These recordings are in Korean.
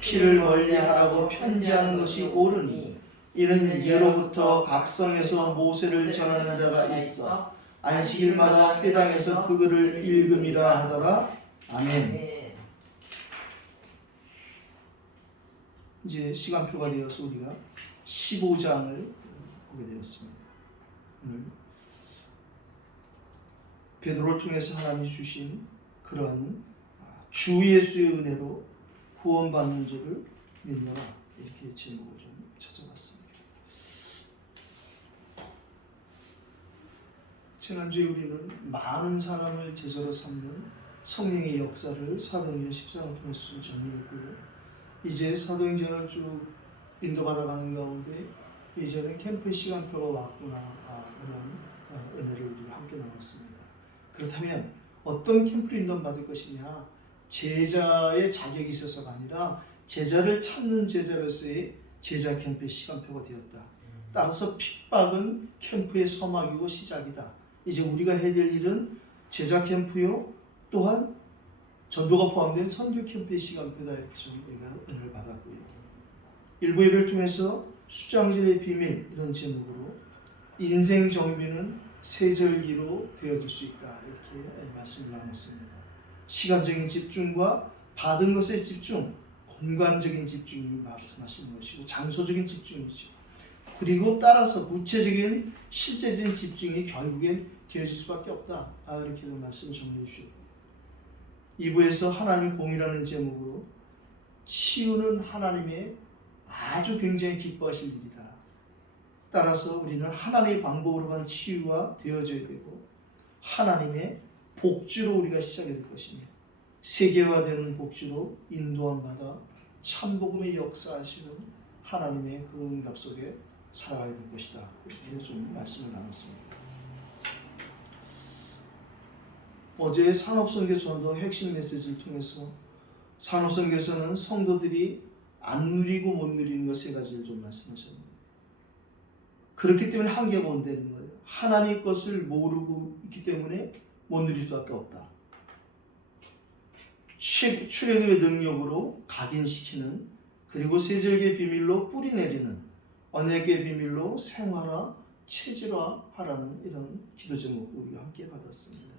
피를 멀리하라고 편지하는 것이 옳으니 이는 예로부터 각성에서 모세를 전하는 자가 있어 안식일마다 회당에서 그거를 읽음이라 하더라. 아멘. 이제 시간표가 되어서 우리가 15장을 보게 되었습니다. 오늘 베드로를 통해서 하나님이 주신 그러한 주 예수의 은혜로 구원받는 줄을 믿노라, 이렇게 제목을 좀 찾아봤습니다. 지난주에 우리는 많은 사람을 제자로 삼는 성령의 역사를 사도행전 14장 통해서 정리했고요. 이제 사도행전을 쭉 인도받아가는 가운데 이제는 캠프의 시간표가 왔구나, 이런 은혜를 우리가 함께 나눴습니다. 그렇다면 어떤 캠프를 인도받을 것이냐? 제자의 자격이 있어서가 아니라 제자를 찾는 제자로서의 제자 캠프의 시간표가 되었다. 따라서 핍박은 캠프의 서막이고 시작이다. 이제 우리가 해야 될 일은 제자 캠프요, 또한 전도가 포함된 선교 캠프의 시간표다. 이렇게 좀 우리가 은혜를 받았고요. 일부 예배를 통해서 수장질의 비밀, 이런 제목으로 인생 정비는 세절기로 되어질 수 있다, 이렇게 말씀을 나눴습니다. 시간적인 집중과 받은 것의 집중, 공간적인 집중이 말씀하시는 것이고 장소적인 집중이죠. 그리고 따라서 구체적인 실제적인 집중이 결국엔 되어질 수밖에 없다, 이렇게 말씀을 정리해 주셨고, 2부에서 하나님 공이라는 제목으로 치유는 하나님의 아주 굉장히 기뻐하실 일이다. 따라서 우리는 하나님의 방법으로만 치유가 되어져야 되고 하나님의 복주로 우리가 시작해야 될 것이며 세계화되는 복주로 인도함 받아 참복음의 역사하시는 하나님의 그 응답 속에 살아가야 될 것이다. 이렇게 좀 말씀을 나눴습니다. 어제 산업선교전도 핵심 메시지를 통해서 산업선교에서는 성도들이 안 누리고 못 누리는 것 세 가지를 좀 말씀하셨습니다. 그렇기 때문에 한계가 온다는 거예요. 하나님 것을 모르고 있기 때문에 못 누릴 수밖에 없다. 출애굽의 능력으로 각인시키는, 그리고 세절기의 비밀로 뿌리내리는, 언약의 비밀로 생활화, 체질화하라는 이런 기도 제목을 우리가 함께 받았습니다.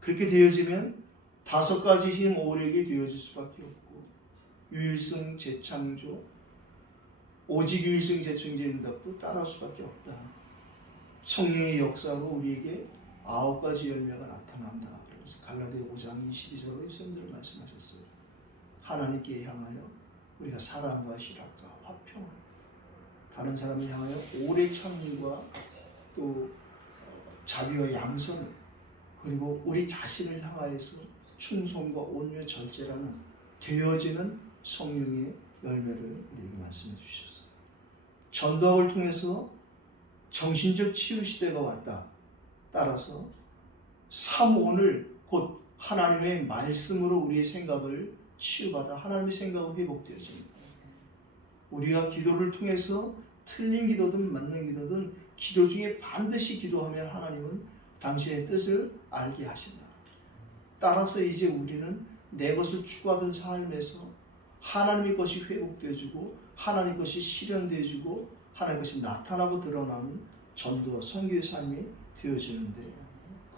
그렇게 되어지면 5가지 힘 오력이 되어질 수밖에 없고, 유일성 재창조, 오직 유일성 재창조의 응답도 따라할 수밖에 없다. 성령의 역사로 우리에게 9가지 열매가 나타난다. 그래서 갈라디아 5장 22절로 선생님들 말씀하셨어요. 하나님께 향하여 우리가 사랑과 희락과 화평, 다른 사람을 향하여 오래 참음과 또 자비와 양선, 그리고 우리 자신을 향하여서 충성과 온유 절제라는 되어지는 성령의 열매를 우리에게 말씀해 주셨어요. 전도학을 통해서 정신적 치유 시대가 왔다. 따라서 3오늘 곧 하나님의 말씀으로 우리의 생각을 치유받아 하나님의 생각은 회복되어집니다. 우리가 기도를 통해서 틀린 기도든 맞는 기도든 기도 중에 반드시 기도하면 하나님은 당신의 뜻을 알게 하신다. 따라서 이제 우리는 내 것을 추구하던 삶에서 하나님의 것이 회복되어지고 하나님의 것이 실현되어지고 하나님의 것이 나타나고 드러나는 전도와 선교의 삶이 되어지는데,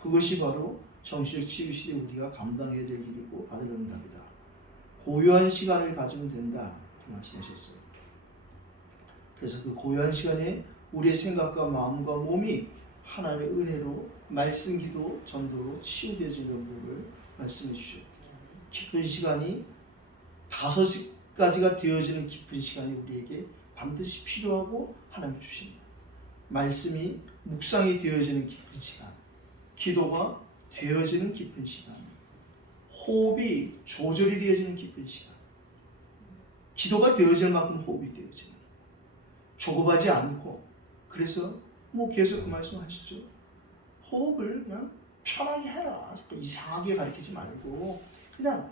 그것이 바로 정신적 치유 시대에 우리가 감당해야 될 일이고 받을 응답이다. 고요한 시간을 가지면 된다, 이렇게 말씀하셨어요. 그래서 그 고요한 시간에 우리의 생각과 마음과 몸이 하나님의 은혜로 말씀, 기도, 전도로 치유되어지는 법을 말씀해 주셨고, 깊은 시간이 5가지가 되어지는 깊은 시간이 우리에게 반드시 필요하고 하나님 주십니다. 말씀이 묵상이 되어지는 깊은 시간, 기도가 되어지는 깊은 시간, 호흡이 조절이 되어지는 깊은 시간, 기도가 되어질 만큼 호흡이 되어지는, 조급하지 않고, 그래서 계속 그 말씀하시죠. 호흡을 그냥 편하게 해라. 이상하게 가르치지 말고 그냥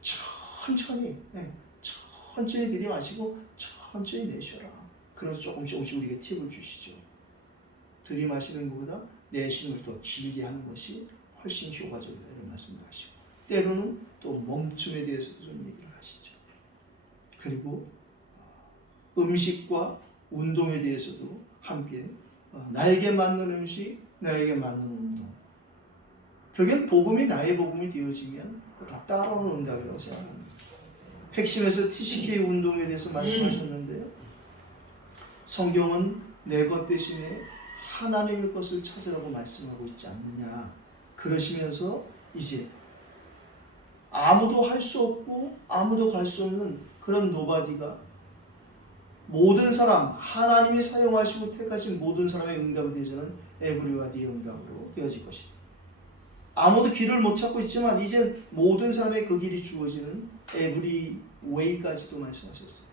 천천히 들이마시고 천천히 내쉬어라. 그래서 조금씩 우리에게 팁을 주시죠. 들이마시는 것보다 내쉬는 걸 더 길게 하는 것이 훨씬 효과적이다, 이런 말씀을 하시고, 때로는 또 멈춤에 대해서도 좀 얘기를 하시죠. 그리고 음식과 운동에 대해서도 함께 나에게 맞는 음식, 나에게 맞는 운동. 결국엔 복음이 나의 복음이 되어지면 다 따라오는 응답이라고 생각합니다. 핵심에서 TCK 운동에 대해서 말씀하셨는데요. 성경은 내 것 대신에 하나님의 것을 찾으라고 말씀하고 있지 않느냐. 그러시면서 이제 아무도 할 수 없고 아무도 갈 수 없는 그런 노바디가 모든 사람, 하나님이 사용하시고 택하신 모든 사람의 응답이 되어지는 에브리바디의 응답으로 되어질 것이다. 아무도 길을 못 찾고 있지만 이제 모든 사람의 그 길이 주어지는 에브리웨이까지도 말씀하셨어요.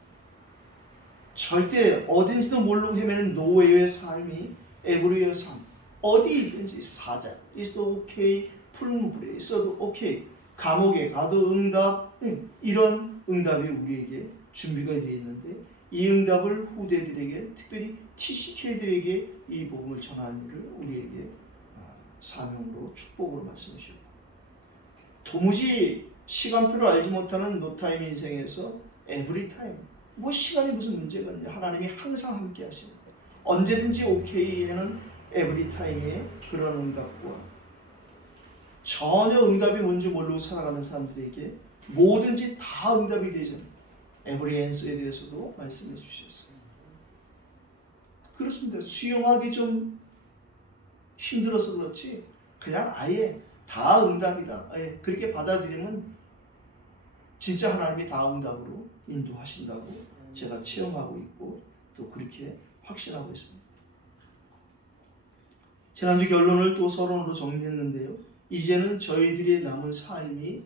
절대 어딘지도 모르고 헤매는 노웨이의 삶이 에브리웨이의 삶. 어디든지 사자, 있어도 오케이, 풀무불에 있어도 오케이, 감옥에 가도 응답, 이런 응답이 우리에게 준비가 되어 있는데 이 응답을 후대들에게, 특별히 TCK들에게 이 복음을 전하는 일을 우리에게 사명으로 축복으로 말씀하시고, 도무지 시간표를 알지 못하는 노타임 인생에서 에브리타임, 뭐 시간이 무슨 문제가 있냐, 하나님이 항상 함께 하십니다. 언제든지 오케이에는 에브리타임의 그런 응답과 전혀 응답이 뭔지 모르고 살아가는 사람들에게 뭐든지 다 응답이 되죠. 에브리엔스에 대해서도 말씀해 주셨어요. 그렇습니다. 수용하기 좀 힘들어서 그렇지 그냥 아예 다 응답이다. 그렇게 받아들이면 진짜 하나님이 다 응답으로 인도하신다고 제가 체험하고 있고 또 그렇게 확신하고 있습니다. 지난주 결론을 또 서론으로 정리했는데요. 이제는 저희들의 남은 삶이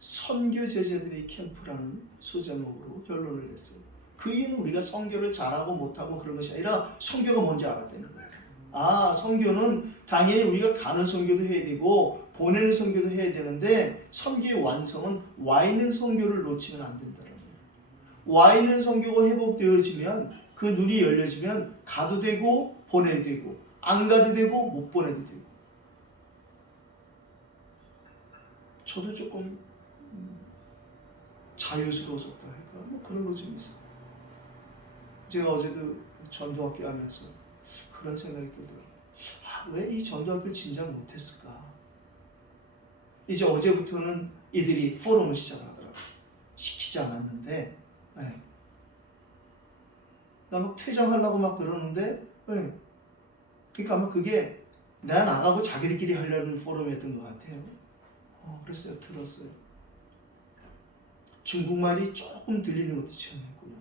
선교 제자들의 캠프라는 소제목으로 결론을 냈어요. 그 이유는 우리가 선교를 잘하고 못하고 그런 것이 아니라 선교가 뭔지 알았다는 거예요. 선교는 당연히 우리가 가는 선교도 해야 되고 보내는 선교도 해야 되는데 선교의 완성은 와 있는 선교를 놓치면 안 된다는 거예요. 와 있는 선교가 회복되어지면 그 눈이 열려지면 가도 되고 보내도 되고 안 가도 되고 못 보내도 되고. 저도 조금 자유스러워졌다 할까? 뭐 그런 거 좀 있어요. 제가 어제도 전도학교 하면서 그런 생각이 들더라고요. 왜 이 전도학교를 진작 못했을까? 이제 어제부터는 이들이 포럼을 시작하더라고요. 시키지 않았는데 나 막 퇴장하려고 막 그러는데 그러니까 아마 그게 내가 나가고 자기들끼리 하려는 포럼이었던 것 같아요. 그랬어요. 들었어요. 중국말이 조금 들리는 것도 체험했고요.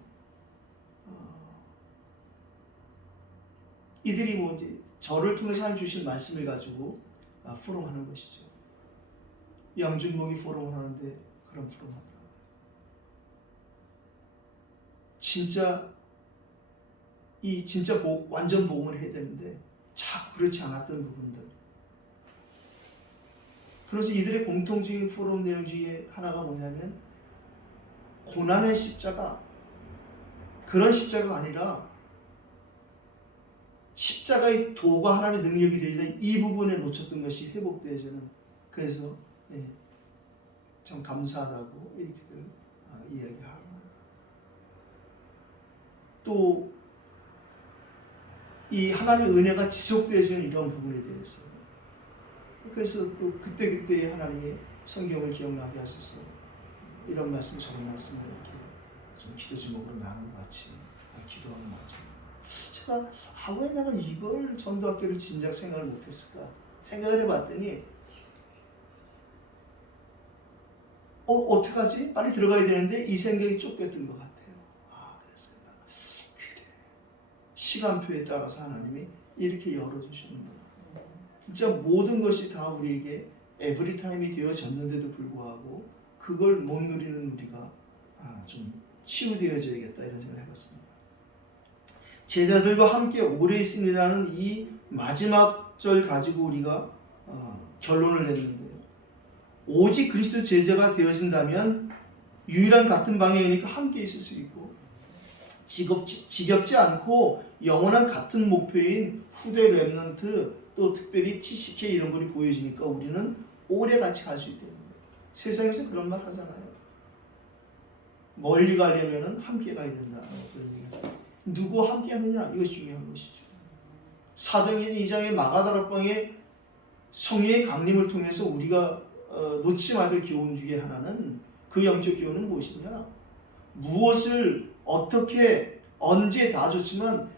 이들이 뭐지? 저를 통해서 하나님 주신 말씀을 가지고 포럼하는 것이죠. 양준목이 포럼을 하는데 그런 포럼 하더라고요. 진짜 완전 복음을 해야 되는데 자꾸 그렇지 않았던 부분들. 그래서 이들의 공통적인 포럼 내용 중에 하나가 뭐냐면 고난의 십자가, 그런 십자가가 아니라 십자가의 도가 하나님의 능력이 되어야 이 부분에 놓쳤던 것이 회복되어지는, 그래서 참 감사하다고 이렇게 이야기하고, 또 이 하나님의 은혜가 지속되어지는 이런 부분에 대해서, 그래서 또 그때 하나님의 성경을 기억나게 하셔서 이런 말씀 저런 말씀을 이렇게 좀 기도 제목으로 나누는 것 같이 기도하는 것 같아요. 제가 왜 내가 이걸 전도학교를 진작 생각을 못했을까 생각을 해봤더니 어떡하지? 빨리 들어가야 되는데 이 생각이 쫓겼던 것 같아요. 그래서 그래, 시간표에 따라서 하나님이 이렇게 열어주시는구나. 진짜 모든 것이 다 우리에게 에브리타임이 되어졌는데도 불구하고 그걸 못 누리는 우리가 좀 치유되어져야겠다 이런 생각을 해봤습니다. 제자들과 함께 오래 있으리라는 이 마지막 절 가지고 우리가 결론을 냈는데요. 오직 그리스도 제자가 되어진다면 유일한 같은 방향이니까 함께 있을 수 있고, 지겹지 않고 영원한 같은 목표인 후대 렘넌트, 또 특별히 TCK 이런 분이 보여지니까 우리는 오래 같이 갈 수 있다는 거예요. 세상에서 그런 말 하잖아요. 멀리 가려면 함께 가야 된다. 누구 함께 하느냐? 이것이 중요한 것이죠. 사도행전 2장의 마가다락방의 성령의 강림을 통해서 우리가 놓지 말을 교훈 중에 하나는, 그 영적 교훈은 무엇이냐? 무엇을 어떻게 언제 다 좋지만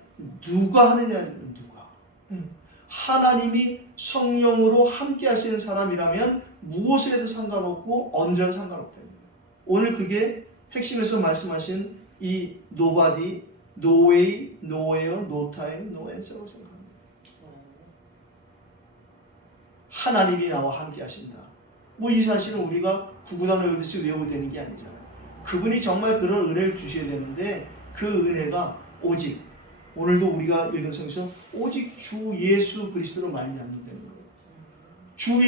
누가 하느냐? 누가? 하나님이 성령으로 함께 하시는 사람이라면 무엇에 해도 상관없고 언제나 상관없다. 오늘 그게 핵심에서 말씀하신 이 nobody, no way, no where, no time, no answer라고 생각합니다. 하나님이 나와 함께 하신다. 뭐 이 사실은 우리가 구구단 외우듯이 외우고 되는 게 아니잖아요. 그분이 정말 그런 은혜를 주셔야 되는데, 그 은혜가 오직, 오늘도 우리가 읽은 성경, 오직 주 예수 그리스도로 말미암는 거예요. 주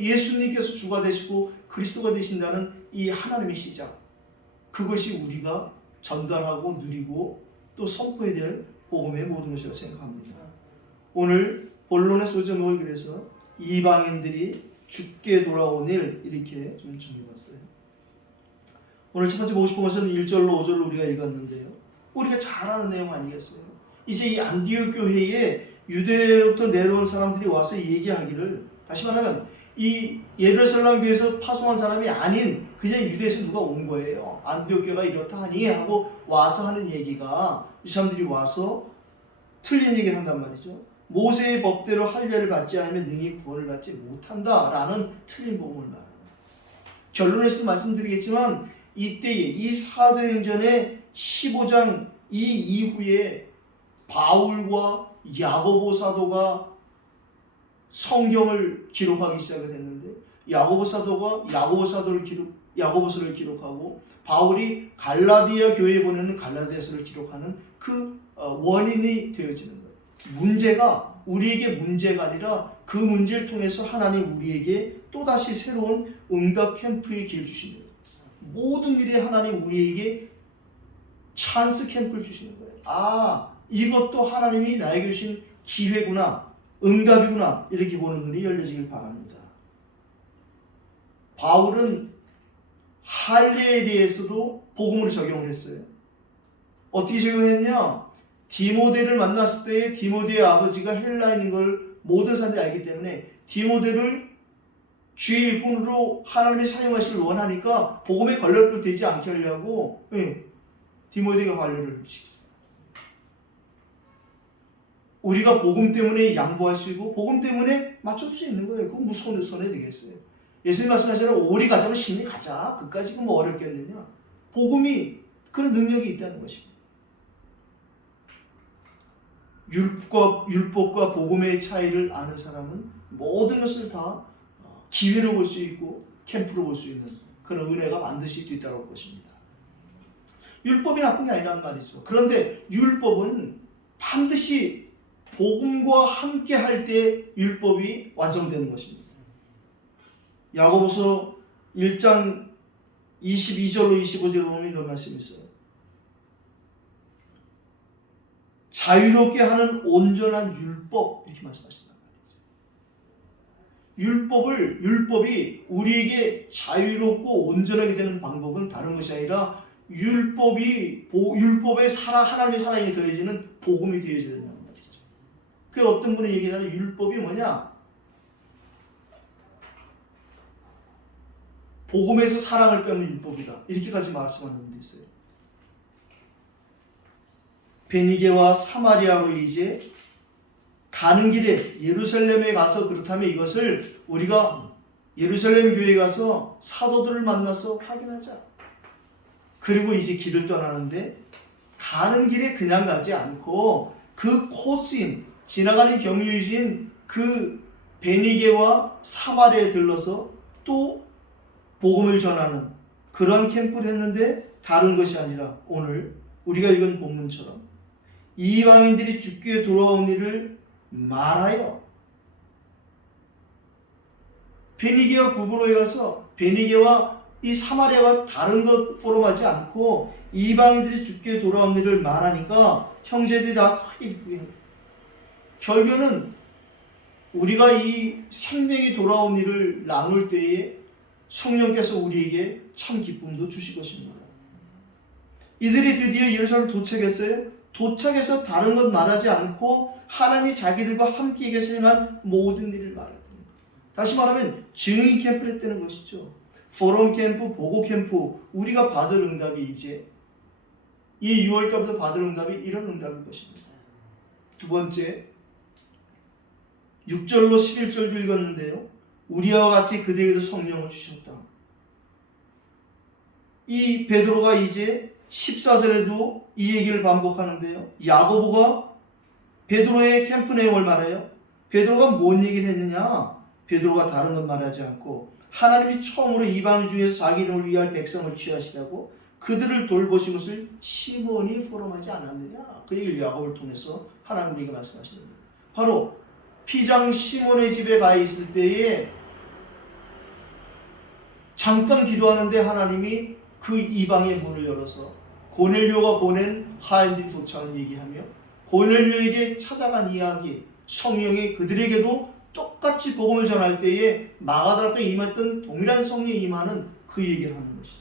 예수님께서 주가 되시고 그리스도가 되신다는 이 하나님의 시작, 그것이 우리가 전달하고 누리고 또 선포해야 될 복음의 모든 것이라고 생각합니다. 오늘 본론의 소제목을 그래서 이방인들이 죽게 돌아온 일, 이렇게 좀 정해봤어요. 오늘 첫 번째 보고 싶은 것은 1절로 5절로 우리가 읽었는데요. 우리가 잘 아는 내용 아니겠어요? 이제 이 안디옥 교회에 유대로부터 내려온 사람들이 와서 얘기하기를, 다시 말하면 이 예루살렘 교회에서 파송한 사람이 아닌 그냥 유대에서 누가 온 거예요. 안디옥 교회가 이렇다 하니 하고 와서 하는 얘기가, 이 사람들이 와서 틀린 얘기를 한단 말이죠. 모세의 법대로 할례를 받지 않으면 능히 구원을 받지 못한다라는 틀린 복음을 말합니다. 결론에서 말씀드리겠지만, 이때에 이 사도행전의 15장 이 이후에 바울과 야고보 사도가 성경을 기록하기 시작을 했는데, 야고보 사도가 야고보서를 기록하고 바울이 갈라디아 교회에 보내는 갈라디아서를 기록하는 그 원인이 되어지는 거예요. 문제가 우리에게 문제가 아니라 그 문제를 통해서 하나님 우리에게 또다시 새로운 응답 캠프의 기회를 주시는 거예요. 모든 일에 하나님 우리에게 찬스 캠프를 주시는 거예요. 아, 이것도 하나님이 나에게 주신 기회구나, 응답이구나, 이렇게 보는 눈이 열려지길 바랍니다. 바울은 할례에 대해서도 복음으로 적용을 했어요. 어떻게 적용했냐? 디모데를 만났을 때 디모데의 아버지가 헬라인인 걸 모든 사람들이 알기 때문에 디모데를 주의 일꾼으로 하나님이 사용하시길 원하니까 복음에 걸려도 되지 않게 하려고 디모데가 관리를 시켰어요. 우리가 복음 때문에 양보할 수 있고 복음 때문에 맞출 수 있는 거예요. 그건 무슨 손해 되겠어요? 예수님 말씀하시는 오리 가자면 심리 가자. 그까지 뭐 어렵겠느냐? 복음이 그런 능력이 있다는 것입니다. 율법과 복음의 차이를 아는 사람은 모든 것을 다 기회로 볼 수 있고 캠프로 볼 수 있는 그런 은혜가 반드시 뒤따라올 것입니다. 율법이 나쁜 게 아니란 말이죠. 그런데 율법은 반드시 복음과 함께 할 때 율법이 완성되는 것입니다. 야고보서 1장 22절로 25절로 보면 이런 말씀이 있어요. 자유롭게 하는 온전한 율법, 이렇게 말씀하신단 말이죠. 율법이 우리에게 자유롭고 온전하게 되는 방법은 다른 것이 아니라 율법에 하나님의 사랑이 더해지는 복음이 되어져야 된다는 말이죠. 그 어떤 분이 얘기하는 율법이 뭐냐? 복음에서 사랑을 빼면 율법이다. 이렇게까지 말씀하는 분도 있어요. 베니게와 사마리아로 이제 가는 길에 예루살렘에 가서, 그렇다면 이것을 우리가 예루살렘 교회에 가서 사도들을 만나서 확인하자. 그리고 이제 길을 떠나는데 가는 길에 그냥 가지 않고 그 코스인, 지나가는 경유지인 그 베니게와 사마리아에 들러서 또 복음을 전하는 그런 캠프를 했는데, 다른 것이 아니라 오늘 우리가 읽은 본문처럼 이방인들이 죽게 돌아온 일을 말하여 베니게와 구브로에 가서 베니게와 이 사마리아가 다른 것 포럼하지 않고 이방인들이 죽게 돌아온 일을 말하니까 형제들이 다 크게 기쁘게, 결국에는 우리가 이 생명이 돌아온 일을 나눌 때에 성령께서 우리에게 참 기쁨도 주실 것입니다. 이들이 드디어 예루살렘 도착했어요. 도착해서 다른 것 말하지 않고 하나님이 자기들과 함께 계셔 행한 모든 일을 말했다. 다시 말하면 증인 캠프를 했다는 것이죠. 포럼 캠프, 보고 캠프, 우리가 받을 응답이 이제 이 6월달부터 받을 응답이 이런 응답일 것입니다. 두 번째, 6절로 11절도 읽었는데요. 우리와 같이 그들에게도 성령을 주셨다. 이 베드로가 이제 14절에도 이 얘기를 반복하는데요. 야고보가 베드로의 캠프 내용을 말해요. 베드로가 뭔 얘기를 했느냐? 베드로가 다른 건 말하지 않고 하나님이 처음으로 이방 중에서 자기 이름을 위할 백성을 취하시라고 그들을 돌보신 것을 시몬이 포럼하지 않았느냐? 그 얘기를 야고보를 통해서 하나님 우리에게 말씀하시는 거예요. 바로 피장 시몬의 집에 가 있을 때에 잠깐 기도하는데 하나님이 그 이방의 문을 열어서 고넬료가 보낸 하인들이 도착한 얘기하며 고넬료에게 찾아간 이야기, 성령이 그들에게도 똑같이 복음을 전할 때에 마가다라 앞에 임했던 동일한 성령이 임하는 그 얘기를 하는 것이죠.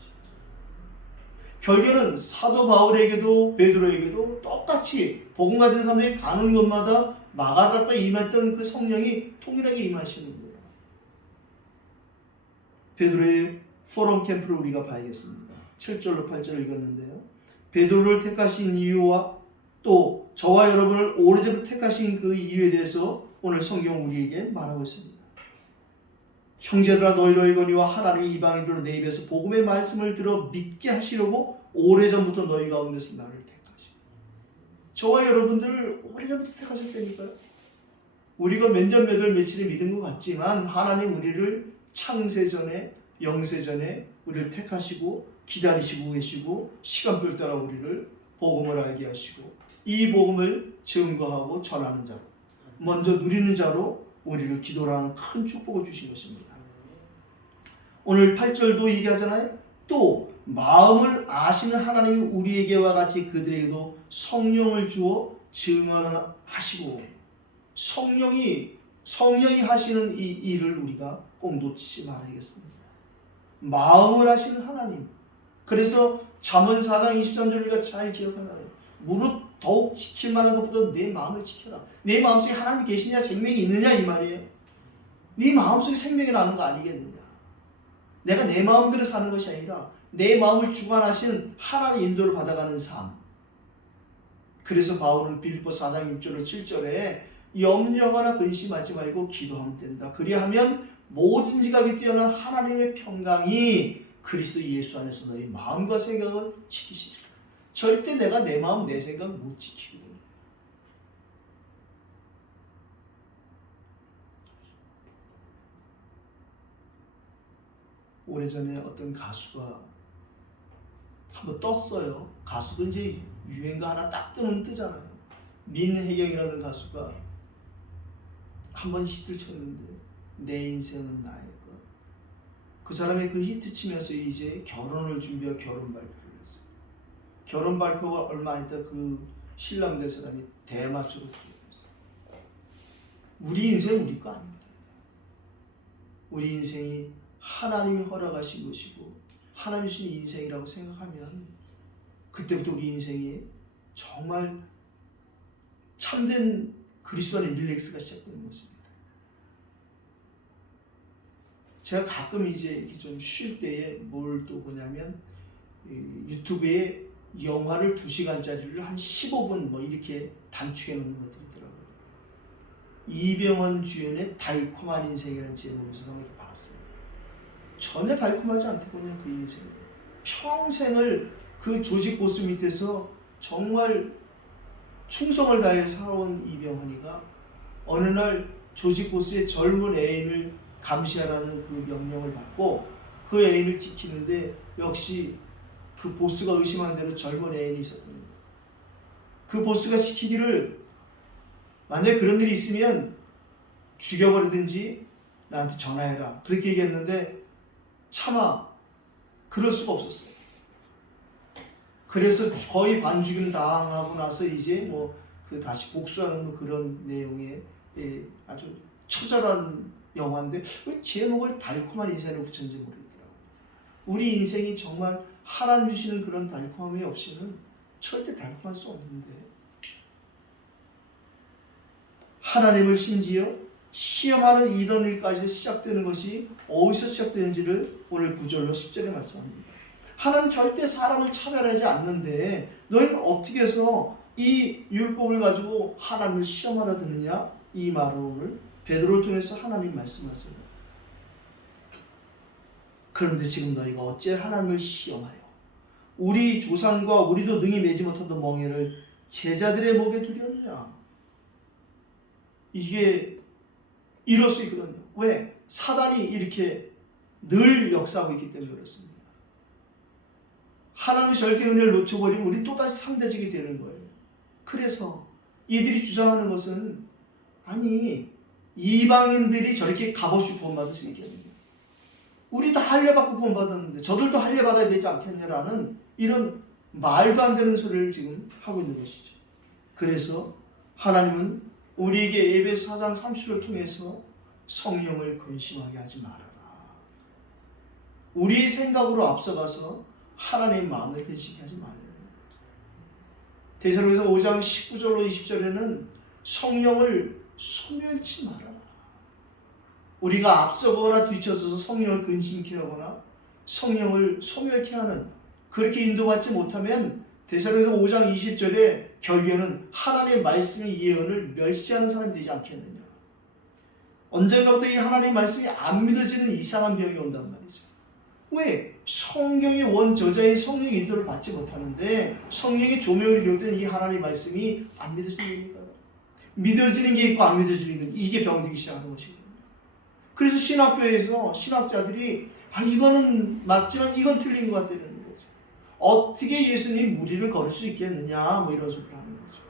결국에는 사도 바울에게도 베드로에게도 똑같이 복음 가진 사람들이 가는 곳마다 마가다라 앞에 임했던 그 성령이 동일하게 임하시는 거예요. 베드로의 포럼 캠프를 우리가 봐야겠습니다. 7절로 8절을 읽었는데요. 베드로를 택하신 이유와 또 저와 여러분을 오래전부터 택하신 그 이유에 대해서 오늘 성경은 우리에게 말하고 있습니다. 형제들아 너희로 일거니와 하나님의 이방인들로 내 입에서 복음의 말씀을 들어 믿게 하시려고 오래전부터 너희 가운데서 나를 택하시고 저와 여러분들을 오래전부터 택하셨다니까요. 우리가 몇 년 몇 월 며칠에 믿은 것 같지만 하나님 우리를 창세전에 영세전에 우리를 택하시고 기다리시고 계시고 시간별 따라 우리를 복음을 알게 하시고 이 복음을 증거하고 전하는 자로 먼저 누리는 자로 우리를 기도라는 큰 축복을 주신 것입니다. 오늘 8절도 얘기하잖아요. 또 마음을 아시는 하나님이 우리에게와 같이 그들에게도 성령을 주어 증언하시고 성령이 하시는 이 일을 우리가 꼭 놓치지 말아야겠습니다. 마음을 하시는 하나님. 그래서 잠언 4장 23절 우리가 잘 기억하잖아요. 무릇 더욱 지킬 만한 것보다 내 마음을 지켜라. 내 마음속에 하나님이 계시냐 생명이 있느냐 이 말이에요. 네 마음속에 생명이 나는 거 아니겠느냐. 내가 내 마음대로 사는 것이 아니라 내 마음을 주관하신 하나님의 인도를 받아가는 삶. 그래서 바울은 빌립보 4장 6절로 7절에 염려하거나 근심하지 말고 기도하면 된다. 그리하면 모든 지각이 뛰어난 하나님의 평강이 그리스도 예수 안에서 너희 마음과 생각을 지키시리라. 절대 내가 내 마음 내 생각 못 지키거든요. 오래전에 어떤 가수가 한번 떴어요. 가수도 이제 유행가 하나 딱 뜨잖아요. 민혜경이라는 가수가 한번 히트를 쳤는데 내 인생은 나의 것. 그 사람이 그 히트 치면서 이제 결혼을 준비하고 결혼 발표를 했어요. 결혼 발표가 얼마 안 있다 그 신랑 될 사람이 대마초로 죽었어요. 우리 인생 우리 거 아닙니다. 우리 인생이 하나님이 허락하신 것이고 하나님이 주신 인생이라고 생각하면 그때부터 우리 인생이 정말 참된 그리스도 안의 릴렉스가 시작되는 것입니다. 제가 가끔 이제 이렇게 좀 쉴 때에 뭘 또 보냐면 유튜브에 영화를 2시간짜리를 한 15분 뭐 이렇게 단축해 놓는 것도 있더라고요. 이병헌 주연의 달콤한 인생이라는 제목에서 한번 이렇게 봤어요. 전혀 달콤하지 않더군요. 그 인생이 평생을 그 조직 보스 밑에서 정말 충성을 다해 살아온 이병헌이가 어느 날 조직 보스의 젊은 애인을 감시하라는 그 명령을 받고 그 애인을 지키는데 역시 그 보스가 의심한 대로 젊은 애인이 있었거든요. 그 보스가 시키기를 만약에 그런 일이 있으면 죽여버리든지 나한테 전화해라 그렇게 얘기했는데 차마 그럴 수가 없었어요. 그래서 거의 반죽임 당하고 나서 이제 뭐 그 다시 복수하는 그런 내용의 아주 처절한 영화인데 왜 제목을 달콤한 인생을 붙였는지 모르겠더라고요. 우리 인생이 정말 하나님 주시는 그런 달콤함이 없이는 절대 달콤할 수 없는데, 하나님을 심지어 시험하는 이던 일까지 시작되는 것이 어디서 시작되는지를 오늘 9절로 10절에 말씀합니다. 하나님 절대 사람을 차별하지 않는데 너희는 어떻게 해서 이 율법을 가지고 하나님을 시험하려 드느냐? 이 말을 오늘 베드로를 통해서 하나님 말씀하세요. 그런데 지금 너희가 어째 하나님을 시험하여 우리 조상과 우리도 능히 매지 못하던 멍에를 제자들의 목에 두렸느냐? 이게 이럴 수 있거든요. 왜? 사단이 이렇게 늘 역사하고 있기 때문에 그렇습니다. 하나님의 절대 은혜를 놓쳐버리면 우리 또다시 상대적이 되는 거예요. 그래서 이들이 주장하는 것은, 아니 이방인들이 저렇게 값없이 구원받을 수 있겠느냐, 우리 다 할례받고 구원받았는데 저들도 할례받아야 되지 않겠냐라는 이런 말도 안 되는 소리를 지금 하고 있는 것이죠. 그래서 하나님은 우리에게 에베소 4장 30절을 통해서 성령을 근심하게 하지 말아라. 우리 생각으로 앞서가서 하나님의 마음을 근심하게 하지 말아라. 데살로니가서 5장 19절로 20절에는 성령을 소멸치 말아라. 우리가 앞서거나 뒤쳐서서 성령을 근심케 하거나 성령을 소멸케 하는, 그렇게 인도받지 못하면 데살로니가서 5장 20절에 결국에는 하나님의 말씀의 예언을 멸시하는 사람이 되지 않겠느냐. 언젠가부터 이 하나님의 말씀이 안 믿어지는 이상한 병이 온단 말이죠. 왜? 성경의 원저자인 성령의 인도를 받지 못하는데 성령의 조명을 비롯된 이 하나님의 말씀이 안 믿어지는 겁니까? 믿어지는 게 있고 안 믿어지는 게, 이게 병들기 시작하는 것이거든요. 그래서 신학교에서 신학자들이 이거는 맞지만 이건 틀린 것 같다는 거죠. 어떻게 예수님이 무리를 걸을 수 있겠느냐, 뭐 이런 소리를 하는 거죠.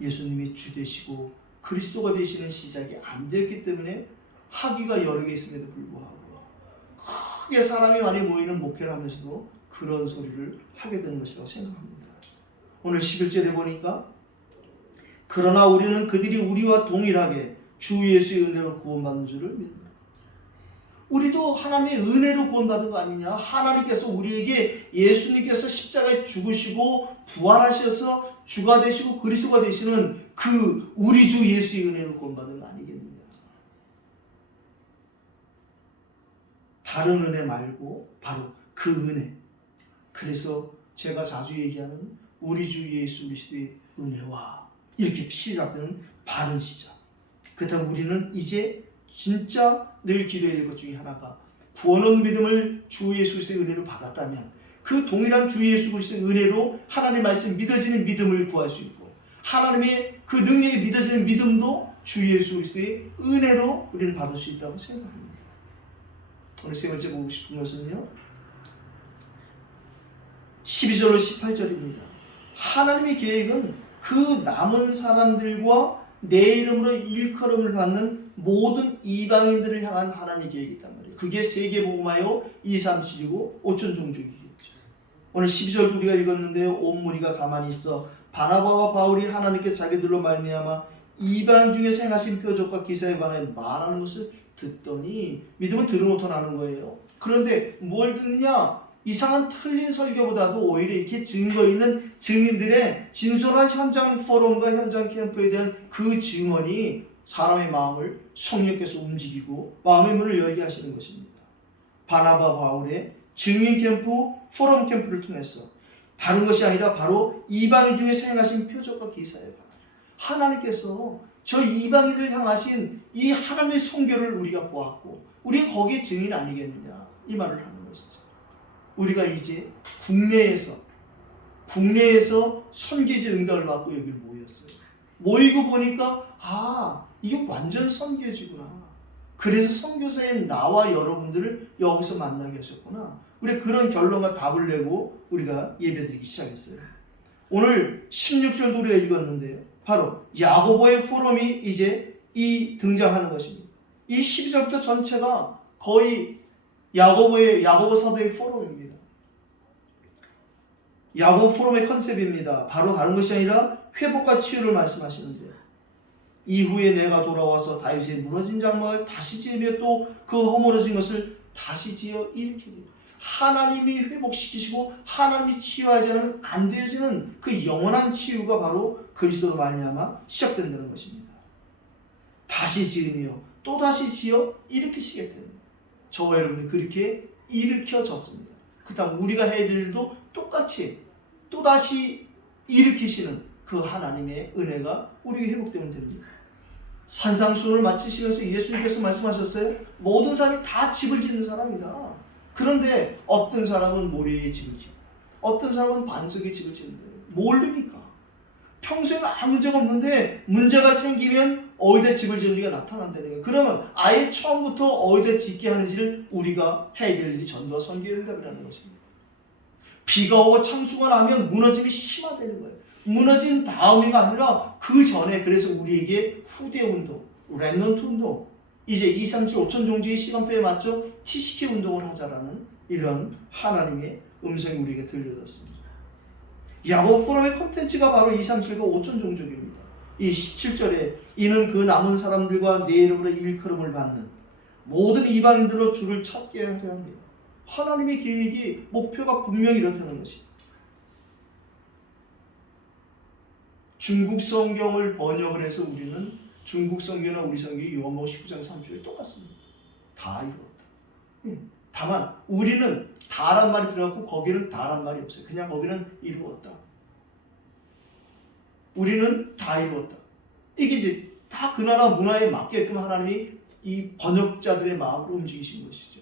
예수님이 주 되시고 그리스도가 되시는 시작이 안 되었기 때문에 학위가 여러 개 있음에도 불구하고 크게 사람이 많이 모이는 목회를 하면서도 그런 소리를 하게 되는 것이라고 생각합니다. 오늘 11절에 보니까, 그러나 우리는 그들이 우리와 동일하게 주 예수의 은혜로 구원받는 줄을 믿는다. 우리도 하나님의 은혜로 구원받은 거 아니냐? 하나님께서 우리에게 예수님께서 십자가에 죽으시고 부활하셔서 주가 되시고 그리스도가 되시는 그 우리 주 예수의 은혜로 구원받은 거 아니겠느냐? 다른 은혜 말고 바로 그 은혜. 그래서 제가 자주 얘기하는 우리 주 예수 그리스도의 은혜와 이렇게 시작되는 바른 시작. 그렇다면 우리는 이제 진짜 늘 기도해야 될 것 중에 하나가, 구원 얻는 믿음을 주 예수 그리스도의 은혜로 받았다면 그 동일한 주 예수 그리스도의 은혜로 하나님의 말씀 믿어지는 믿음을 구할 수 있고, 하나님의 그 능력이 믿어지는 믿음도 주 예수 그리스도의 은혜로 우리는 받을 수 있다고 생각합니다. 오늘 세 번째 보고 싶은 것은요, 12절로 18절입니다. 하나님의 계획은 그 남은 사람들과 내 이름으로 일컬음을 받는 모든 이방인들을 향한 하나님의 계획이 있단 말이에요. 그게 세계복음화요 2, 3, 7이고 5천 종족이겠죠. 오늘 12절 우리가 읽었는데요, 온 무리가 가만히 있어 바나바와 바울이 하나님께 자기들로 말미암아 이방 중에 행하신 표적과 기사에 관해 말하는 것을 듣더니, 믿음은 들으면부터 나는 거예요. 그런데 뭘 듣느냐? 이상한 틀린 설교보다도 오히려 이렇게 증거 있는 증인들의 진솔한 현장 포럼과 현장 캠프에 대한 그 증언이 사람의 마음을 성령께서 움직이고 마음의 문을 열게 하시는 것입니다. 바나바 바울의 증인 캠프, 포럼 캠프를 통해서 다른 것이 아니라 바로 이방인 중에 행하신 표적과 기사예요. 하나님께서 저 이방인들 향하신 이 하나님의 선교를 우리가 보았고 우리가 거기에 증인 아니겠느냐, 이 말을 하는 것이죠. 우리가 이제 국내에서 선교지 응답을 받고 여기 모였어요. 모이고 보니까 이게 완전 선교지구나. 그래서 선교사인 나와 여러분들을 여기서 만나게 하셨구나. 우리 그런 결론과 답을 내고 우리가 예배드리기 시작했어요. 오늘 16절도 우리가 읽었는데요, 바로 야고보의 포럼이 이제 등장하는 것입니다. 이 12절부터 전체가 거의 야고보 사도의 포럼입니다. 야고보 포럼의 컨셉입니다. 바로 다른 것이 아니라 회복과 치유를 말씀하시는데요. 이후에 내가 돌아와서 다윗의 무너진 장막을 다시 지으며 또 그 허물어진 것을 다시 지어 일으키리. 하나님이 회복시키시고 하나님이 치유하지 않으면 안 되어지는 그 영원한 치유가 바로 그리스도로 말미암아 시작된다는 것입니다. 다시 지으며 또다시 지어 일으키시겠다는 저와 여러분이 그렇게 일으켜졌습니다. 그 다음 우리가 해야 될 일도 똑같이 또다시 일으키시는 그 하나님의 은혜가 우리에게 회복되면 됩니다. 산상수훈을 마치시면서 예수님께서 말씀하셨어요. 모든 사람이 다 집을 짓는 사람이다. 그런데 어떤 사람은 모래에 집을 짓고 어떤 사람은 반석에 집을 짓는데 모르니까 평소에는 아무 문제가 없는데 문제가 생기면 어디다 집을 짓는지가 나타난다는 거예요. 그러면 아예 처음부터 어디다 짓게 하는지를 우리가 해야 될 일이 전도와 선교의 응답이라는 것입니다. 비가 오고 창수가 나면 무너짐이 심화되는 거예요. 무너진 다음이가 아니라 그 전에 그래서 우리에게 후대 운동, 렘넌트 운동, 이제 2, 3, 7, 5천 종지의 시간표에 맞춰 TCK 운동을 하자라는 이런 하나님의 음성이 우리에게 들려졌습니다. 야곱 포럼의 콘텐츠가 바로 2, 3, 7과 5천 종족입니다. 이 17절에 이는 그 남은 사람들과 내 이름으로 일컬음을 받는 모든 이방인들로 주를 찾게 하려 합니다. 하나님의 계획이 목표가 분명히 이렇다는 것입니다. 중국 성경을 번역을 해서 우리는 중국 성경이나 우리 성경이 요한복음 19장 30절에 똑같습니다. 다 이루었다. 다만 우리는 다란 말이 들어갔고 거기는 다란 말이 없어요. 그냥 거기는 이루었다. 우리는 다 이루었다. 이게 이제 다 그 나라 문화에 맞게끔 하나님이 이 번역자들의 마음으로 움직이신 것이죠.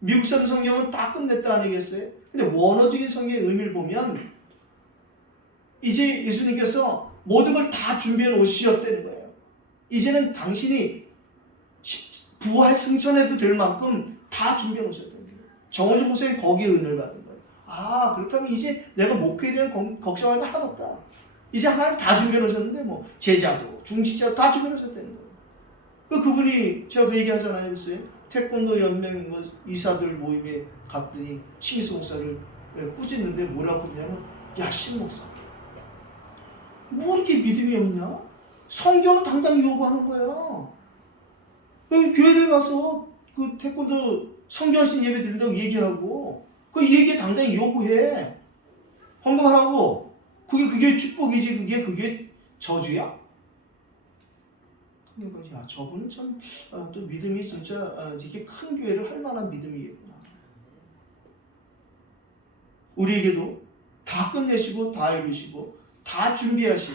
미국 사람 성경은 다 끝냈다 아니겠어요? 근데 원어적인 성경의 의미를 보면 이제 예수님께서 모든 걸 다 준비해 놓으셨다는 거예요. 이제는 당신이 부활 승천해도 될 만큼 다 준비해 놓으셨다는 거예요. 정호준 목사님이 거기에 은혜를 받은 거예요. 아, 그렇다면 이제 내가 목회에 대한 걱정할 거 하나도 없다. 이제 하나님 다 준비해 놓으셨는데 뭐 제자도 중직자도 다 준비해 놓으셨다는 거예요. 그분이 제가 그 얘기 하잖아요. 글쎄요. 태권도 연맹 이사들 모임에 갔더니 신기수 목사를 꾸짖는데 뭐라고 그러냐면 야 신목사 뭐 이렇게 믿음이 없냐? 성경은 당당히 요구하는 거야. 교회들 가서 그 태권도 성경하신 예배 드린다고 얘기하고 그 얘기 당당히 요구해. 헌금하라고. 그게 축복이지 그게 저주야? 야 저분은 참 또 믿음이 진짜 이렇게 큰 교회를 할 만한 믿음이겠구나. 우리에게도 다 끝내시고 다 이루시고 다 준비하신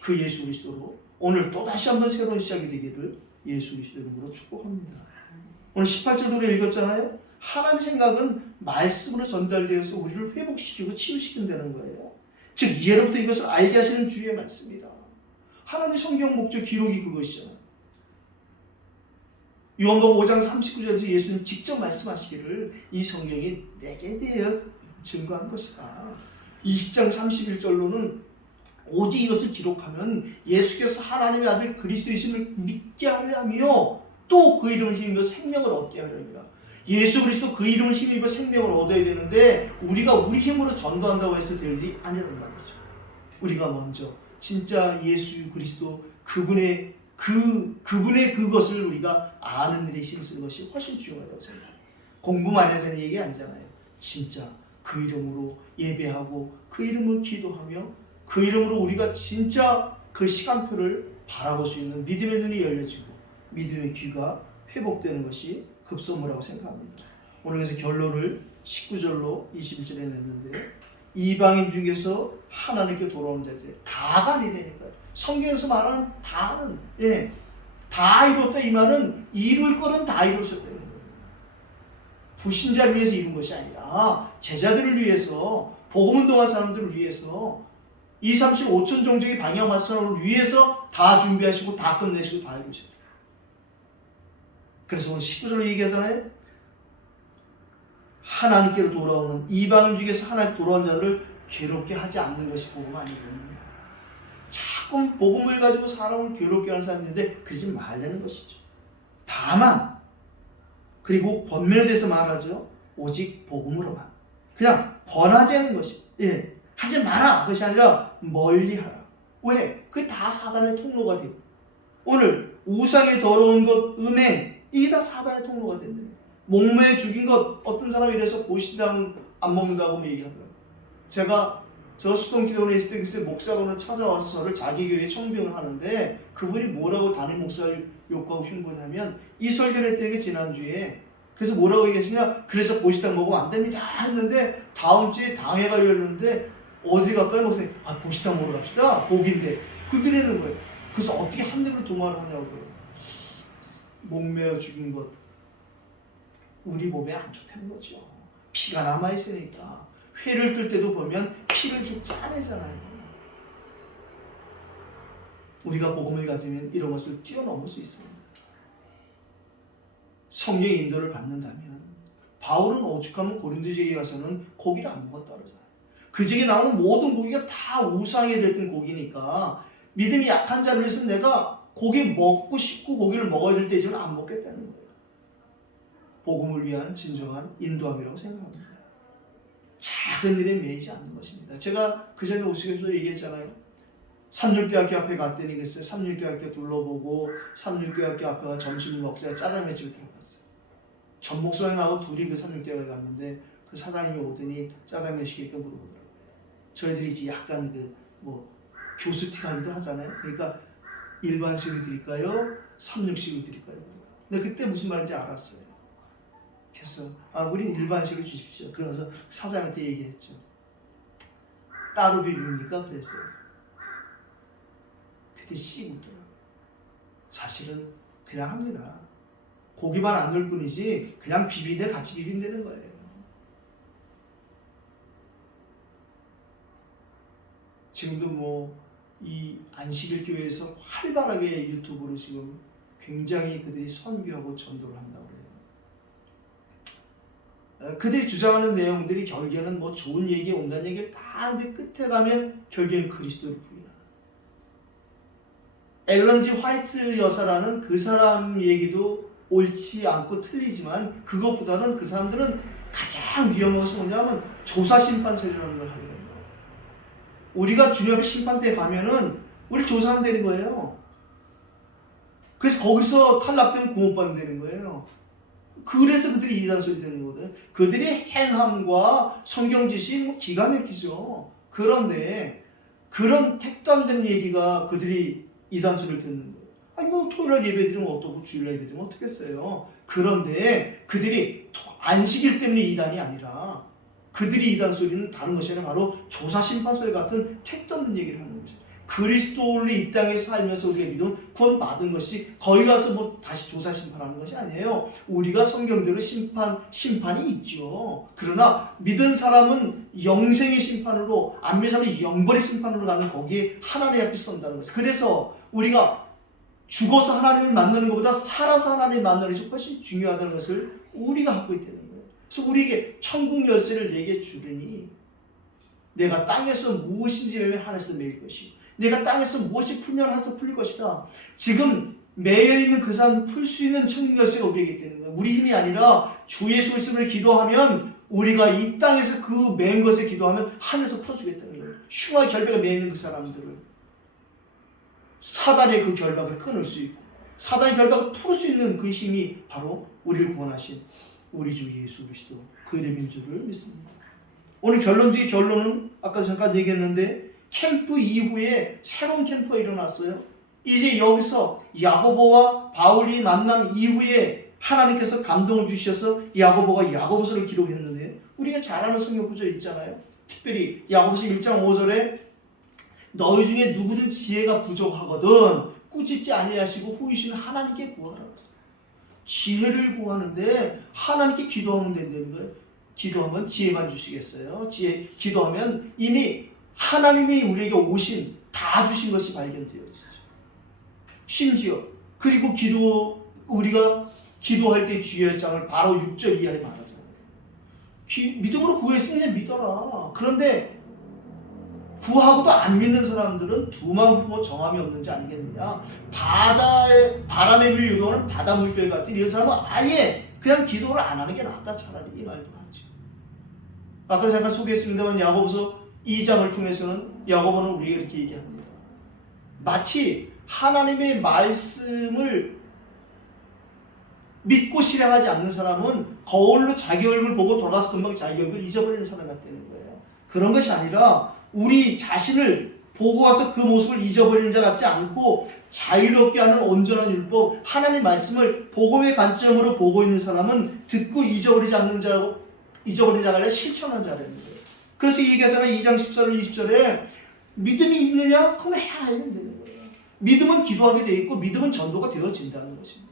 그 예수 그리스도로 오늘 또다시 한번 새로운 시작이 되기를 예수 그리스도 이름으로 축복합니다. 오늘 18절도 우리가 읽었잖아요. 하나님 생각은 말씀으로 전달되어서 우리를 회복시키고 치유시킨다는 거예요. 즉 이해로부터 이것을 알게 하시는 주의 말씀이다. 하나님의 성경 목적 기록이 그것이잖아요. 요한복음 5장 39절에서 예수님 직접 말씀하시기를 이 성경이 내게 대하여 증거한 것이다. 20장 31절로는 오직 이것을 기록하면 예수께서 하나님의 아들 그리스도이심을 믿게 하려 하며 또 그 이름을 힘입어 생명을 얻게 하려 합니다. 예수 그리스도 그 이름을 힘입어 생명을 얻어야 되는데 우리가 우리 힘으로 전도한다고 해서 될 일이 아니라는 말이죠. 우리가 먼저 진짜 예수 그리스도 그분의 그것을 우리가 아는 일에 힘쓰는 것이 훨씬 중요하다고 생각합니다. 공부만 해서 하는 얘기 아니잖아요. 진짜 그 이름으로 예배하고 그 이름으로 기도하며 그 이름으로 우리가 진짜 그 시간표를 바라볼 수 있는 믿음의 눈이 열려지고 믿음의 귀가 회복되는 것이 급선무라고 생각합니다. 오늘 그래서 결론을 19절로 21절에 냈는데 이방인 중에서 하나님께 돌아오는 자들 다가 아니라니까요. 성경에서 말하는 다는 다 이뤘다 이 말은 이룰 거는 다 이루셨다는 거예요. 불신자를 위해서 이룬 것이 아니라 제자들을 위해서 복음운동한 사람들을 위해서 2, 3, 7, 5천 종족의 방향 맞춰를 위해서 다 준비하시고 다 끝내시고 다 이루셨다. 그래서 오늘 19절로 얘기하잖아요. 하나님께로 돌아오는 이방인 중에서 하나님께 돌아온 자들을 괴롭게 하지 않는 것이 복음 아니거든요. 자꾸 복음을 가지고 사람을 괴롭게 하는 사람이 있는데 그러지 말라는 것이죠. 다만 그리고 권면에 대해서 말하죠. 오직 복음으로만 그냥 권하지 않는 것이 하지 마라 그것이 아니라 멀리하라. 왜? 그게 다 사단의 통로가 되고 오늘 우상의 더러운 것, 음행 이게 다 사단의 통로가 된다. 목매에 죽인 것, 어떤 사람이 이래서 보시당 안 먹는다고 얘기하더라고요. 제가 저 수동기도원에 있을 때 글쎄 목사분을 찾아와서 저를 자기 교회에 청빙을 하는데 그분이 뭐라고 담임 목사를 욕하고 흉보냐면 이 설교를 했던 게 지난주에. 그래서 뭐라고 얘기하시냐, 그래서 보시당 먹으면 안 됩니다 했는데 다음 주에 당회가 열렸는데 어디 갈까요? 목사님, 보시당 먹으러 갑시다. 복인데 그들이는 거예요. 그래서 어떻게 한 입으로 두 말을 하냐고요. 목매어 죽인 것, 우리 몸에 안 좋다는 거죠. 피가 남아있으니까. 회를 뜰 때도 보면 피를 이렇게 짜내잖아요. 우리가 복음을 가지면 이런 것을 뛰어넘을 수 있습니다. 성령의 인도를 받는다면, 바울은 오죽하면 고린도지에 가서는 고기를 안 먹었다 그러잖아요. 그 중에 나오는 모든 고기가 다 우상이 됐던 고기니까 믿음이 약한 자를 위해서 내가 고기 먹고 싶고 고기를 먹어야 될 때 저는 안 먹겠다는 거예요. 복음을 위한 진정한 인도함이라고 생각합니다. 작은 일에 매이지 않는 것입니다. 제가 그 전에 우스갯소리로 얘기했잖아요. 삼육대학교 앞에 갔더니 글쎄 삼육대학교 둘러보고 삼육대학교 앞에 점심을 먹자 짜장면 집에 들어갔어요. 전 목사님하고 둘이 그 삼육대학에 갔는데 그 사장님이 오더니 짜장면 시키니까 물어보더라고요. 저희들이 이제 약간 교수틱하기도 하잖아요. 그러니까 일반식을 드릴까요? 삼육식을 드릴까요? 근데 그때 무슨 말인지 알았어요. 그래서 우린 일반식을 주십시오. 그러면서 사장한테 얘기했죠. 따로 비립니까? 그랬어요. 그때 씩 웃더라고요. 사실은 그냥 합니다. 고기만 안 넣을 뿐이지 그냥 비비는데 같이 비비면 되는 거예요. 지금도 이 안식일 교회에서 활발하게 유튜브로 지금 굉장히 그들이 선교하고 전도를 한다고 해요. 그들이 주장하는 내용들이 결국에는 좋은 얘기, 온갖 얘기를 다 하는데 끝에 가면 결국엔 그리스도를 부인하는. 앨런 G. 화이트 여사라는 그 사람 얘기도 옳지 않고 틀리지만 그것보다는 그 사람들은 가장 위험한 것이 뭐냐면 조사심판설이라는 걸 하게 돼요. 우리가 주님 앞에 심판대에 가면은 우리 조사 안 되는 거예요. 그래서 거기서 탈락되면 구원받는 되는 거예요. 그래서 그들이 이단소리 되는 거거든요. 그들의 행함과 성경 지식 기가 막히죠. 그런데 그런 택도 안 되는 얘기가 그들이 이단소리를 듣는 거예요. 토요일날 예배드리면 어떻고 주일날 예배드리면 어떻겠어요. 그런데 그들이 안식일 때문에 이단이 아니라 그들이 이단 소리는 다른 것이 아니라 바로 조사심판설 같은 택도 없는 얘기를 하는 것이죠. 그리스도를 이 땅에 살면서 우리가 믿으면 구원받은 것이 거기 가서 다시 조사심판하는 것이 아니에요. 우리가 성경대로 심판이 있죠. 그러나 믿은 사람은 영생의 심판으로, 안 믿은 사람은 영벌의 심판으로 가는 거기에 하나님 앞에 선다는 거죠. 그래서 우리가 죽어서 하나님을 만나는 것보다 살아서 하나님을 만나는 것이 훨씬 중요하다는 것을 우리가 갖고 있다는 거예요. 그래서 우리에게 천국 열쇠를 내게 주르니 내가 땅에서 무엇인지 매면 하늘에서 매일 것이고 내가 땅에서 무엇이 풀면 하늘에서 풀릴 것이다. 지금 매여있는 그 사람 풀 수 있는 천국 열쇠가 우리에게 있다는 거예요. 우리 힘이 아니라 주 예수 그리스도를 기도하면 우리가 이 땅에서 그 매인 것에 기도하면 하늘에서 풀어주겠다는 거예요. 흉화 결박에 매이는 그 사람들을 사단의 그 결박을 끊을 수 있고 사단의 결박을 풀 수 있는 그 힘이 바로 우리를 구원하신 우리 주 예수 그리스도 그 이름인 줄을 믿습니다. 오늘 결론 중에 결론은 아까 잠깐 얘기했는데 캠프 이후에 새로운 캠프가 일어났어요. 이제 여기서 야고보와 바울이 만남 이후에 하나님께서 감동을 주셔서 야고보가 야고보서를 기록했는데 우리가 잘 아는 성경 구절 있잖아요. 특별히 야고보서 1장 5절에 너희 중에 누구든 지혜가 부족하거든 꾸짖지 아니하시고 후이신 하나님께 구하라. 지혜를 구하는데 하나님께 기도하면 된다는 거예요. 기도하면 지혜만 주시겠어요? 기도하면 이미 하나님이 우리에게 다 주신 것이 발견되어지죠. 심지어 그리고 우리가 기도할 때 주의할 사항을 바로 6절 이하에 말하잖아요. 믿음으로 구했으니 믿어라. 그런데 구하고도 안 믿는 사람들은 두 마음 품어 정함이 없는지 아니겠느냐. 바람에 밀려 유도하는 바다 물결 같은 이런 사람은 아예 그냥 기도를 안 하는 게 낫다 차라리 이 말도 하죠. 아까 잠깐 소개했습니다만 야고보서 2장을 통해서는 야고보는 우리에게 이렇게 얘기합니다. 마치 하나님의 말씀을 믿고 실행하지 않는 사람은 거울로 자기 얼굴 보고 돌아가서 금방 자기 얼굴 잊어버리는 사람 같다는 거예요. 그런 것이 아니라 우리 자신을 보고 와서 그 모습을 잊어버리는 자 같지 않고 자유롭게 하는 온전한 율법, 하나님의 말씀을 복음의 관점으로 보고 있는 사람은 듣고 잊어버리지 않는 자, 잊어버리는 자가 아니라 실천하는 자라는 거예요. 그래서 이 얘기하잖아요. 2장 14절 20절에 믿음이 있느냐? 그럼 해야 되는 거예요. 믿음은 기도하게 돼 있고 믿음은 전도가 되어진다는 것입니다.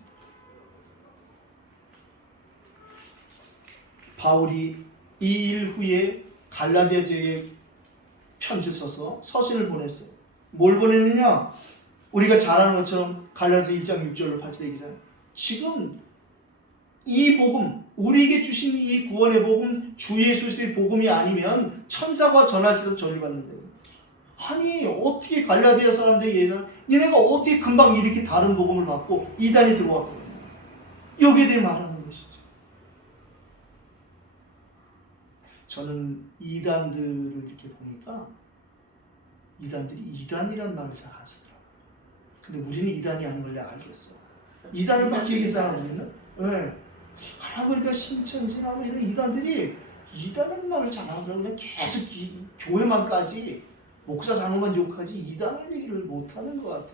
바울이 이 일 후에 갈라디아 지역에 편지를 써서 서신을 보냈어요. 뭘 보냈느냐? 우리가 잘 아는 것처럼 갈라디아 1장 6절로 같이 얘기잖아요. 지금 이 복음, 우리에게 주신 이 구원의 복음, 주 예수 그리스도의 복음이 아니면 천사가 전할지라도 전류받는데요. 아니 어떻게 갈라디아 사람들에게 얘기하면 니네가 어떻게 금방 이렇게 다른 복음을 받고 이단이 들어왔거든요. 여기에 대해 말하는 것이죠. 저는 이단들을 이렇게 보니까 이단들이 이단이라는 말을 잘 안 쓰더라고요. 근데 우리는 이단이 하는 걸 내가 알겠어. 이단을 막 얘기하는 우리는 네. 그러니까 신천지나 이런 이단들이 이단은 말을 잘하고 그냥 계속 교회만까지 목사 장로만 욕하지 이단을 얘기를 못하는 것 같아요.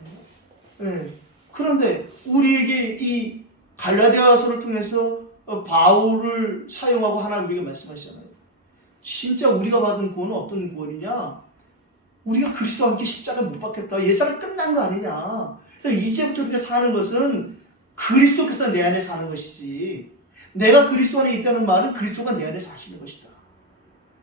네. 그런데 우리에게 이 갈라디아서를 통해서 바울을 사용하고 하나님 우리에게 말씀하시잖아요. 진짜 우리가 받은 구원은 어떤 구원이냐? 우리가 그리스도와 함께 십자가에 못 박혔다. 옛사람 끝난 거 아니냐? 이제부터 우리가 사는 것은 그리스도께서 내 안에 사는 것이지 내가 그리스도 안에 있다는 말은 그리스도가 내 안에 사시는 것이다.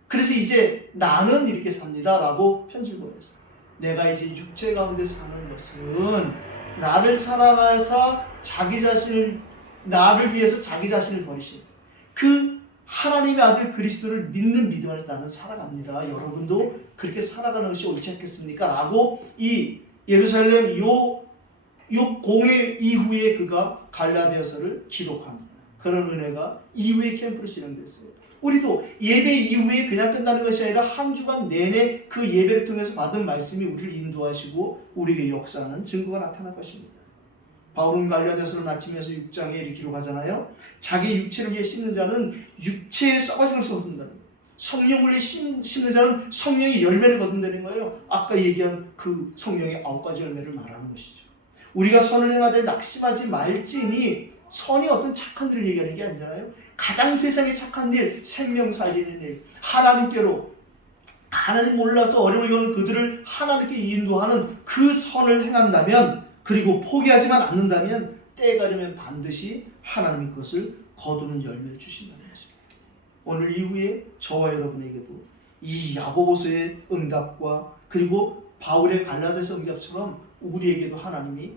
그래서 이제 나는 이렇게 삽니다 라고 편지를 보냈어요. 내가 이제 육체 가운데 사는 것은 나를 사랑하사 자기 자신을 나를 위해서 자기 자신을 버리신 그 하나님의 아들 그리스도를 믿는 믿음 안에서 나는 살아갑니다. 여러분도 그렇게 살아가는 것이 옳지 않겠습니까? 라고 이 예루살렘 요 공회 이후에 그가 갈라디아서를 기록한 그런 은혜가 이후에 캠프로 진행됐어요. 우리도 예배 이후에 그냥 끝나는 것이 아니라 한 주간 내내 그 예배를 통해서 받은 말씀이 우리를 인도하시고 우리에게 역사하는 증거가 나타날 것입니다. 바울은 갈라디아서를 마치면서 6장에 이렇게 기록하잖아요. 자기 육체를 위해 심는 자는 육체에 썩어지는 것을 거둔다는 거예요. 성령을 위해 심는 자는 성령의 열매를 거둔다는 거예요. 아까 얘기한 그 성령의 9가지 열매를 말하는 것이죠. 우리가 선을 행하되 낙심하지 말지니 선이 어떤 착한 일을 얘기하는 게 아니잖아요. 가장 세상에 착한 일, 생명 살리는 일, 하나님께로 하나님 몰라서 어려움을 겪는 그들을 하나님께 인도하는 그 선을 행한다면 그리고 포기하지만 않는다면 때가 되면 반드시 하나님이 그것을 거두는 열매를 주신다는 것입니다. 오늘 이후에 저와 여러분에게도 이 야고보서의 응답과 그리고 바울의 갈라디아서 응답처럼 우리에게도 하나님이